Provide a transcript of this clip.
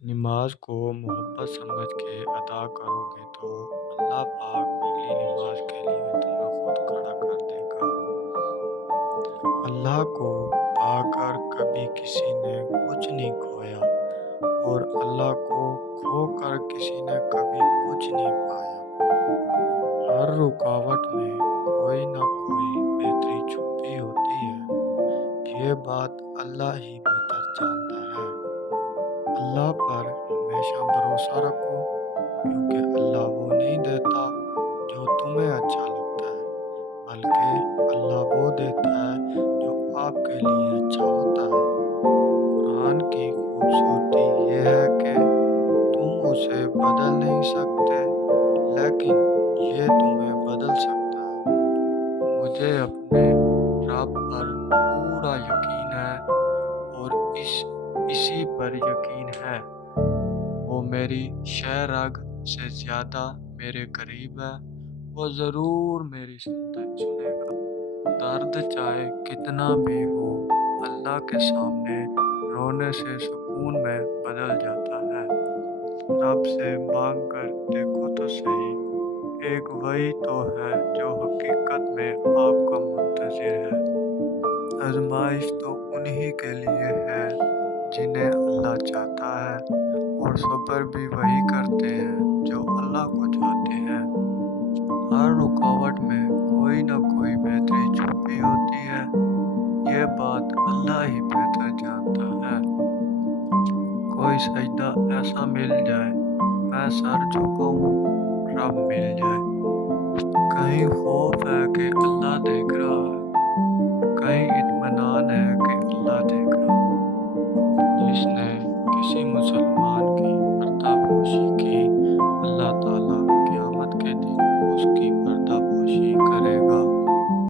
नमाज को मोहब्बत समझ के अदा करोगे तो अल्लाह पाक पहली नमाज के लिए तुम्हें खुद खड़ा कर देगा। अल्लाह को पाकर कभी किसी ने कुछ नहीं खोया और अल्लाह को खोकर किसी ने कभी कुछ नहीं पाया। हर रुकावट में कोई ना कोई बेहतरी छुपी होती है। ये बात अल्लाह ही बेहतर जानता है। अल्लाह पर हमेशा भरोसा रखो, क्योंकि अल्लाह वो नहीं देता जो तुम्हें अच्छा लगता है, बल्कि अल्लाह वो देता है जो आपके लिए अच्छा होता है। कुरान की खूबसूरती ये है कि तुम उसे बदल नहीं सकते, लेकिन ये तुम्हें बदल सकता है। मुझे अपने रब पर पूरा यकीन है और इसी पर यकीन है वो मेरी शह रग से ज़्यादा मेरे करीब है। वो ज़रूर मेरी सुनेगा। दर्द चाहे कितना भी हो, अल्लाह के सामने रोने से सुकून में बदल जाता है। रब से मांग कर देखो तो सही, एक वही तो है जो हकीकत में आपका मुंतज़िर है। आज़माइश तो उन्हीं के लिए है जिन्हें अल्लाह चाहता है, और सब्र भी वही करते हैं जो अल्लाह को चाहते हैं। हर रुकावट में कोई ना कोई बेहतरी छुपी होती है। ये बात अल्लाह ही बेहतर जानता है। कोई सजदा ऐसा मिल जाए, मैं सर झुकाऊं, रब मिल जाए। कहीं खौफ है कि अल्लाह देख रहा है, कहीं इत्मीनान है कि अल्लाह देख रहा है। जिसने किसी मुसलमान